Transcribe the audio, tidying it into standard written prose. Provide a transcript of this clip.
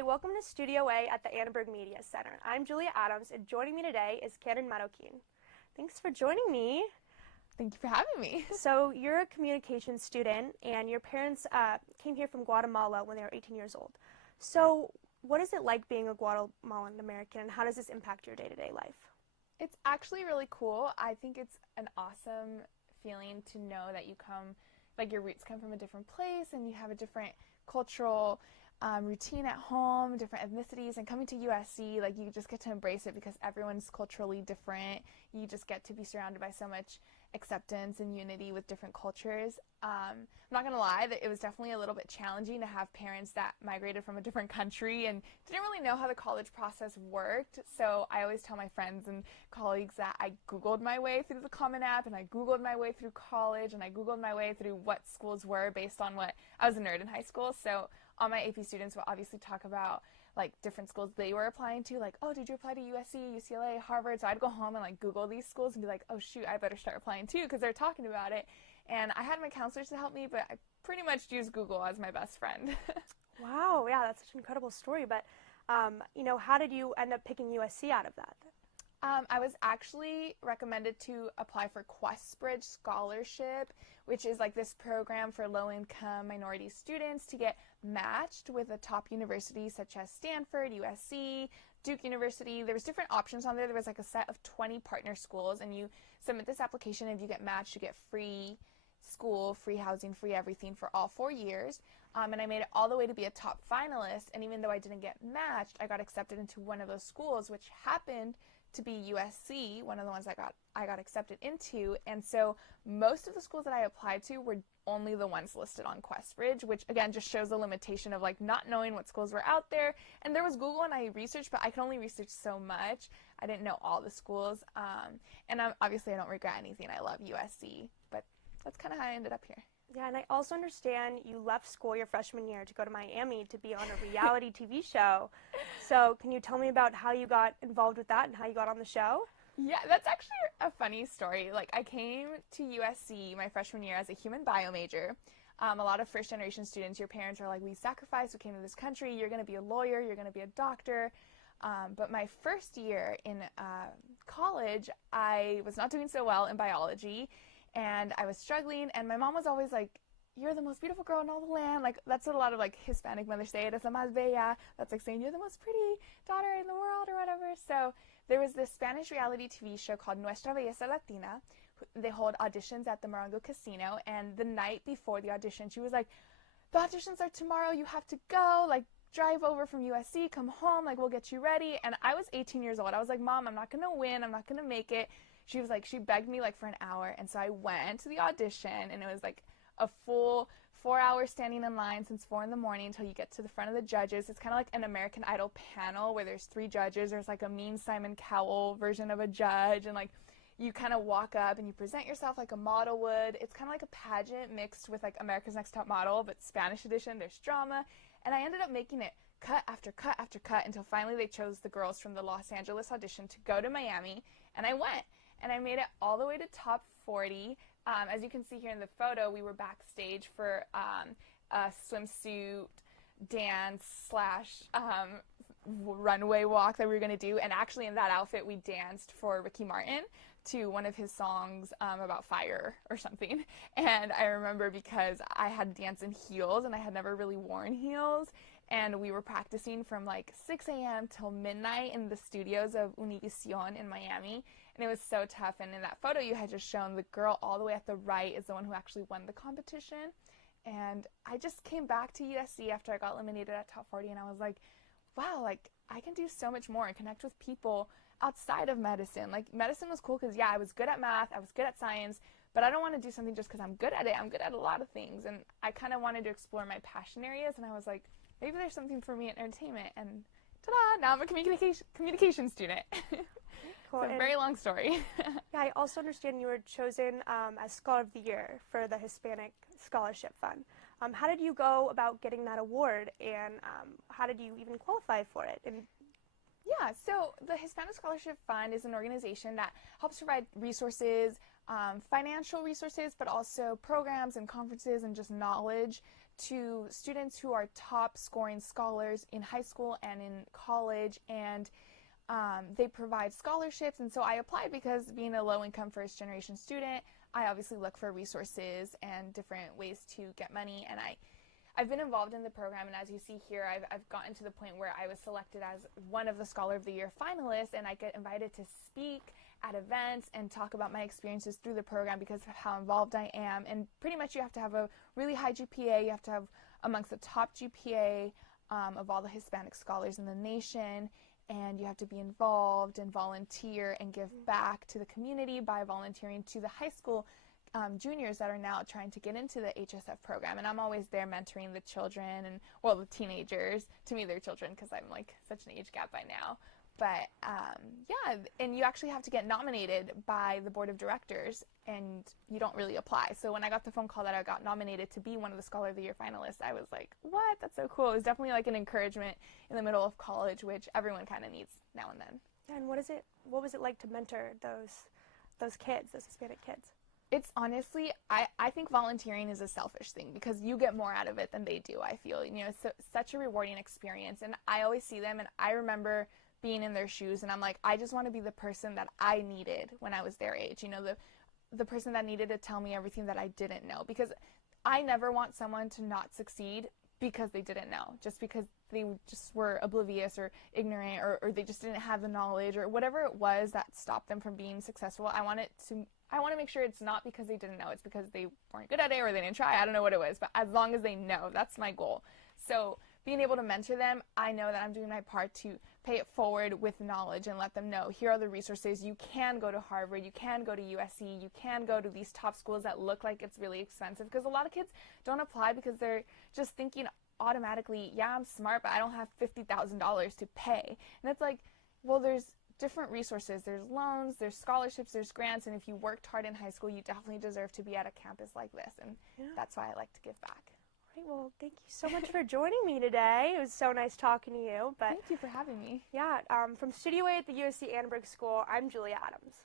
Hi, welcome to Studio A at the Annenberg Media Center. I'm Julia Adams, and joining me today is Keren Marroquin. Thanks for joining me. Thank you for having me. So you're a communications student, and your parents came here from Guatemala when they were 18 years old. So what is it like being a Guatemalan American, and how does this impact your day-to-day life? It's actually really cool. I think it's an awesome feeling to know that you come, like your roots come from a different place and you have a different cultural routine at home, different ethnicities, and coming to USC, like you just get to embrace it because everyone's culturally different. You just get to be surrounded by so much acceptance and unity with different cultures. I'm not gonna lie, that it was definitely a little bit challenging to have parents that migrated from a different country and didn't really know how the college process worked. So I always tell my friends and colleagues that I Googled my way through the Common App, and I Googled my way through college, and I Googled my way through what schools were based on what I was a nerd in high school. So all my AP students will obviously talk about like different schools they were applying to, like, oh, did you apply to USC, UCLA, Harvard? So I'd go home and like Google these schools and be like, oh shoot, I better start applying too because they're talking about it. And I had my counselors to help me, but I pretty much used Google as my best friend. Wow, yeah, that's such an incredible story. But, how did you end up picking USC out of that? I was actually recommended to apply for QuestBridge Scholarship, which is like this program for low-income minority students to get matched with a top university such as Stanford, USC, Duke University. There was different options on there. There was like a set of 20 partner schools, and you submit this application. If you get matched, you get free school, free housing, free everything for all 4 years. And I made it all the way to be a top finalist, and even though I didn't get matched, I got accepted into one of those schools, which happened to be USC, one of the ones I got accepted into. And so most of the schools that I applied to were only the ones listed on QuestBridge, which again just shows the limitation of like not knowing what schools were out there. And there was Google and I researched, but I could only research so much. I didn't know all the schools. And obviously I don't regret anything. I love USC, but that's kind of how I ended up here. Yeah, and I also understand you left school your freshman year to go to Miami to be on a reality TV show. So can you tell me about how you got involved with that and how you got on the show? Yeah, that's actually a funny story. Like, I came to USC my freshman year as a human bio major. A lot of first-generation students, your parents are like, we sacrificed, we came to this country, you're going to be a lawyer, you're going to be a doctor. But my first year in college, I was not doing so well in biology, and I was struggling, and my mom was always like, you're the most beautiful girl in all the land. Like, that's what a lot of like Hispanic mothers say, eres la más bella. That's like saying you're the most pretty daughter in the world or whatever. So there was this Spanish reality TV show called Nuestra Belleza Latina. They hold auditions at the Morongo Casino, and the night before the audition, she was like, the auditions are tomorrow, you have to go, like, drive over from USC, come home, like, we'll get you ready. And I was 18 years old. I was like, Mom, I'm not gonna win, I'm not gonna make it. She was like, she begged me like for an hour, and so I went to the audition, and it was like a full 4 hours standing in line since 4 in the morning until you get to the front of the judges. It's kind of like an American Idol panel where there's 3 judges. There's like a mean Simon Cowell version of a judge, and like you kind of walk up and you present yourself like a model would. It's kind of like a pageant mixed with like America's Next Top Model, but Spanish edition. There's drama, and I ended up making it cut after cut after cut until finally they chose the girls from the Los Angeles audition to go to Miami, and I went. And I made it all the way to top 40. As you can see here in the photo, we were backstage for a swimsuit dance slash runway walk that we were going to do. And actually in that outfit, we danced for Ricky Martin to one of his songs about fire or something. And I remember because I had danced in heels and I had never really worn heels. And we were practicing from like 6 a.m. till midnight in the studios of Univision in Miami. And it was so tough. And in that photo you had just shown, the girl all the way at the right is the one who actually won the competition. And I just came back to USC after I got eliminated at top 40, and I was like, wow, like I can do so much more and connect with people outside of medicine. Like, medicine was cool because, yeah, I was good at math, I was good at science, but I don't want to do something just because I'm good at it. I'm good at a lot of things. And I kind of wanted to explore my passion areas, and I was like, maybe there's something for me in entertainment, and ta-da, now I'm a communication student. Cool. It's a very long story. Yeah, I also understand you were chosen as Scholar of the Year for the Hispanic Scholarship Fund. How did you go about getting that award, and how did you even qualify for it? Yeah, so the Hispanic Scholarship Fund is an organization that helps provide resources, financial resources, but also programs and conferences and just knowledge to students who are top scoring scholars in high school and in college, and they provide scholarships. And so I applied because, being a low-income first-generation student, I obviously look for resources and different ways to get money, and I've been involved in the program, and as you see here, I've gotten to the point where I was selected as one of the Scholar of the Year finalists, and I get invited to speak at events and talk about my experiences through the program because of how involved I am. And pretty much you have to have a really high GPA. You have to have amongst the top GPA of all the Hispanic scholars in the nation, and you have to be involved and volunteer and give back to the community by volunteering to the high school juniors that are now trying to get into the HSF program. And I'm always there mentoring the children, and, well, the teenagers. To me, they're children because I'm like such an age gap by now. But yeah, and you actually have to get nominated by the board of directors, and you don't really apply. So when I got the phone call that I got nominated to be one of the Scholar of the Year finalists, I was like, what? That's so cool. It was definitely like an encouragement in the middle of college, which everyone kind of needs now and then. And what was it like to mentor those kids, those Hispanic kids? It's honestly, I think volunteering is a selfish thing because you get more out of it than they do, I feel. You know, it's such a rewarding experience. And I always see them, and I remember being in their shoes, and I'm like, I just want to be the person that I needed when I was their age. You know, the person that needed to tell me everything that I didn't know. Because I never want someone to not succeed because they didn't know, just because they just were oblivious or ignorant, or they just didn't have the knowledge, or whatever it was that stopped them from being successful. I want to make sure it's not because they didn't know, it's because they weren't good at it or they didn't try. I don't know what it was, but as long as they know, that's my goal. So being able to mentor them, I know that I'm doing my part to pay it forward with knowledge and let them know, here are the resources. You can go to Harvard, you can go to USC, you can go to these top schools that look like it's really expensive, because a lot of kids don't apply because they're just thinking automatically, yeah, I'm smart, but I don't have $50,000 to pay. And it's like, well, there's different resources. There's loans, there's scholarships, there's grants, and if you worked hard in high school, you definitely deserve to be at a campus like this, and that's why I like to give back. Right, well, thank you so much for joining me today. It was so nice talking to you. But thank you for having me. Yeah, from Studio A at the USC Annenberg School, I'm Julia Adams.